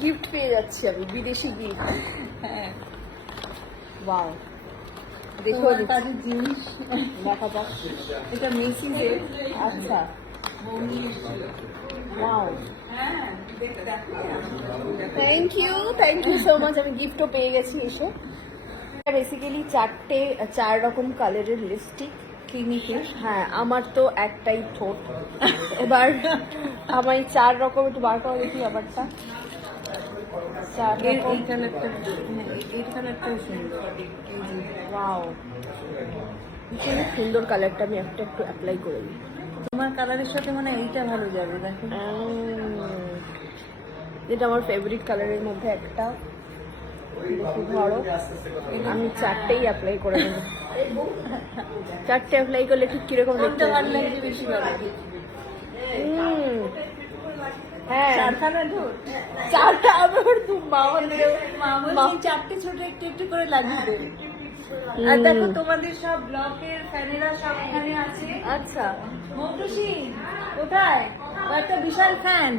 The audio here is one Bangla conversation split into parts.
গিফট পেয়ে যাচ্ছি আমি, বিদেশি গিফট। হ্যাঁ, ওয়াও, দেখো তোমার কাজের জিনিস। দেখা যাক। এটা মেসিজের। আচ্ছা, বৌনি এসেছিল। ওয়াও, হ্যাঁ, থ্যাংক ইউ সো মাচ। আমি গিফটও পেয়ে গেছি এসে। বেসিক্যালি 4 রকম কালারের লিপস্টিক। হ্যাঁ, আমার তো একটাই ঠোঁট, এবার আমার 4 রকম একটু বার করা দেখি ব্যাপারটা। 4 রকম। এই কালারটা, এই কালারটাও সুন্দর। ওয়াও, ভীষণ সুন্দর কালারটা। আমি একটা একটু অ্যাপ্লাই করে দিই। তোমার কালারের সাথে মানে এইটা ভালো যাবে, দেখো। যেটা আমার ফেভারিট কালারের মধ্যে একটা। দেখি ধরো, আমি 4টেই অ্যাপ্লাই করে দেবো। 4টে অ্যাপ্লাই করলে ঠিক কিরকম দেখতে কোনটা ভালো লাগছে বেশি ভালো? হ্যাঁ, চারখানা ঠোঁট। 4টা আবার মামনি 4টে ছোট একটু একটু করে লাগিয়ে দেবে। আর দেখো তোমাদের সব ব্লকের ফ্যানেরা সব এখানে আছে। আচ্ছা, মৌটুসি কোথায়? ও একটা বিশাল ফ্যান।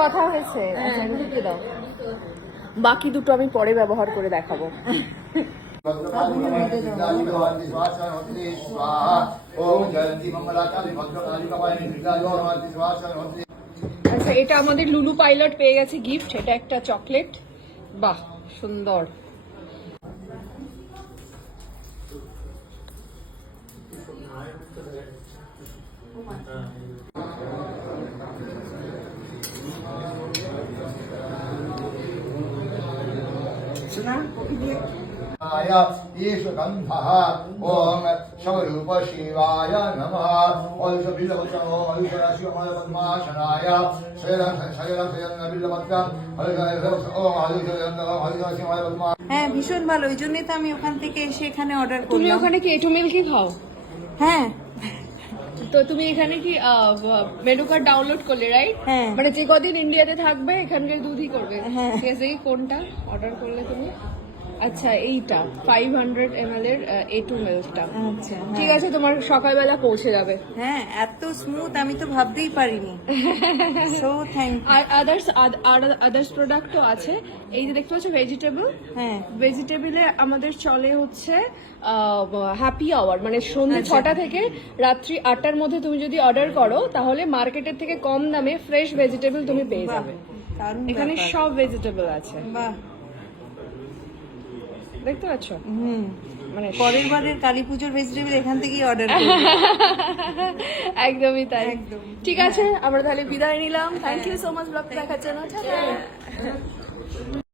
কথা হয়েছে। আচ্ছা, এগুলো দিয়ে দাও। বাকি দুটো আমি পরে ব্যবহার করে দেখাবো। আচ্ছা, এটা আমাদের লুলু পাইলট পেয়ে গেছে গিফট। এটা একটা চকলেট। বাহ, সুন্দর। ईश गन्धः ॐ शवरूप शिवाय नमः वल्शबिल्लवचनो वल्शराशिवमलपद्माशनाय হ্যাঁ, ভীষণ ভালো। ওই জন্যই তো আমি ওখান থেকে এসে এখানে অর্ডার তুমি করলাম। ওখানে কি এটু মিল্কই খাও? হ্যাঁ তো তুমি এখানে কি মেনু কার্ড ডাউনলোড করলে, রাইট? হ্যাঁ। মানে যে কদিন ইন্ডিয়াতে থাকবে এখানকার দুধই করবে। হ্যাঁ। ঠিক আছে, এই কোনটা অর্ডার করলে তুমি? আচ্ছা, এইটা 500 ml এর A2 মিল্কটা। আচ্ছা, ঠিক আছে, তোমার সকালবেলা পৌঁছে যাবে। হ্যাঁ, এত স্মুথ আমি তো ভাবতেই পারিনি। So thank you. আর আদার্স প্রোডাক্টও আছে। এই যে দেখতে পাচ্ছ ভেজিটেবল। হ্যাঁ, ভেজিটেবলে আমাদের চলে হচ্ছে হ্যাপি আওয়ার, মানে সন্ধ্যে আচ্ছা। 6টা থেকে রাত্রি 8টার মধ্যে তুমি যদি অর্ডার করো তাহলে মার্কেটের থেকে কম দামে ফ্রেশ ভেজিটেবল তুমি পেয়ে বাহ, যাবে। দারুণ এখানে ব্যাপার। সব ভেজিটেবল আছে, বাহ। দেখতে পাচ্ছ? মানে পরের বারের কালী পুজোর ভেজিটেবল এখান থেকেই অর্ডার করব। একদমই তাই। একদম। ঠিক আছে, আমরা তাহলে বিদায় নিলাম। থ্যাংক ইউ সো মাচ ব্লগটা দেখার জন্য। টাটা।